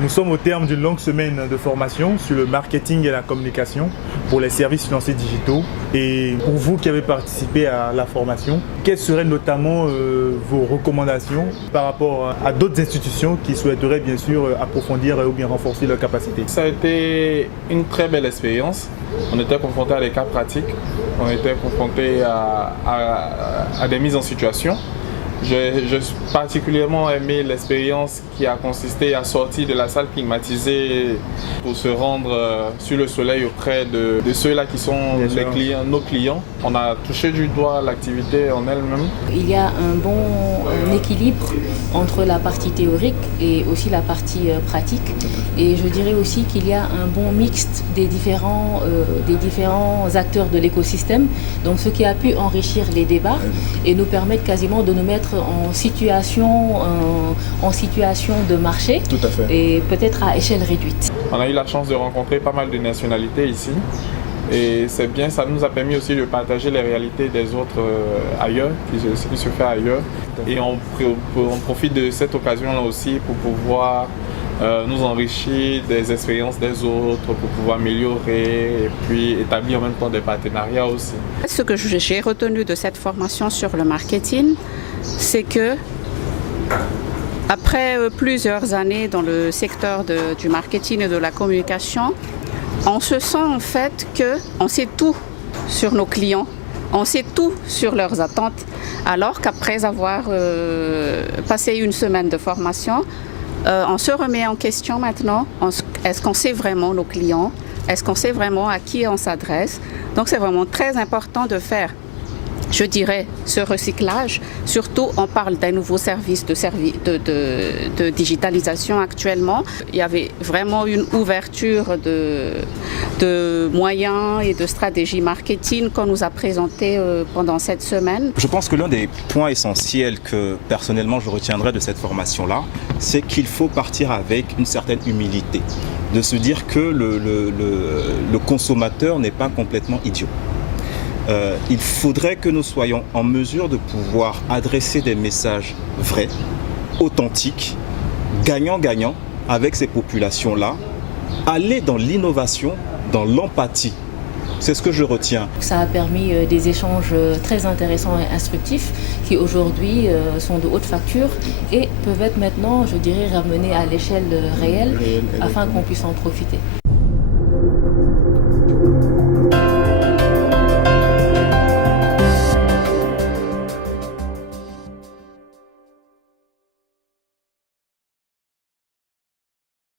nous sommes au terme d'une longue semaine de formation sur le marketing et la communication pour les services financiers digitaux. Et pour vous qui avez participé à la formation, quelles seraient notamment vos recommandations par rapport à d'autres institutions qui souhaiteraient bien sûr approfondir ou bien renforcer leurs capacités? Ça a été une très belle expérience. On était confronté à des cas pratiques, on était confronté à des mises en situation. J'ai particulièrement aimé l'expérience qui a consisté à sortir de la salle climatisée pour se rendre sur le soleil auprès de ceux-là qui sont nos clients. On a touché du doigt l'activité en elle-même. Il y a un bon équilibre entre la partie théorique et aussi la partie pratique. Et je dirais aussi qu'il y a un bon mixte des différents acteurs de l'écosystème. Donc ce qui a pu enrichir les débats et nous permettre quasiment de nous mettre en situation de marché. Tout à fait. Et peut-être à échelle réduite. On a eu la chance de rencontrer pas mal de nationalités ici. Et c'est bien, ça nous a permis aussi de partager les réalités des autres ailleurs, ce qui se fait ailleurs. Et on profite de cette occasion-là aussi pour pouvoir nous enrichir des expériences des autres, pour pouvoir améliorer et puis établir en même temps des partenariats aussi. Ce que j'ai retenu de cette formation sur le marketing, c'est que après plusieurs années dans le secteur du marketing et de la communication, on se sent en fait qu'on sait tout sur nos clients, on sait tout sur leurs attentes, alors qu'après avoir passé une semaine de formation, on se remet en question maintenant. Est-ce qu'on sait vraiment nos clients? Est-ce qu'on sait vraiment à qui on s'adresse? Donc c'est vraiment très important de faire, je dirais, ce recyclage. Surtout, on parle d'un nouveau service de digitalisation actuellement. Il y avait vraiment une ouverture de moyens et de stratégies marketing qu'on nous a présenté pendant cette semaine. Je pense que l'un des points essentiels que personnellement je retiendrai de cette formation-là, c'est qu'il faut partir avec une certaine humilité, de se dire que le consommateur n'est pas complètement idiot. Il faudrait que nous soyons en mesure de pouvoir adresser des messages vrais, authentiques, gagnant-gagnant avec ces populations-là, aller dans l'innovation, dans l'empathie. C'est ce que je retiens. Ça a permis des échanges très intéressants et instructifs qui aujourd'hui sont de haute facture et peuvent être maintenant, je dirais, ramenés à l'échelle réelle afin qu'on puisse en profiter.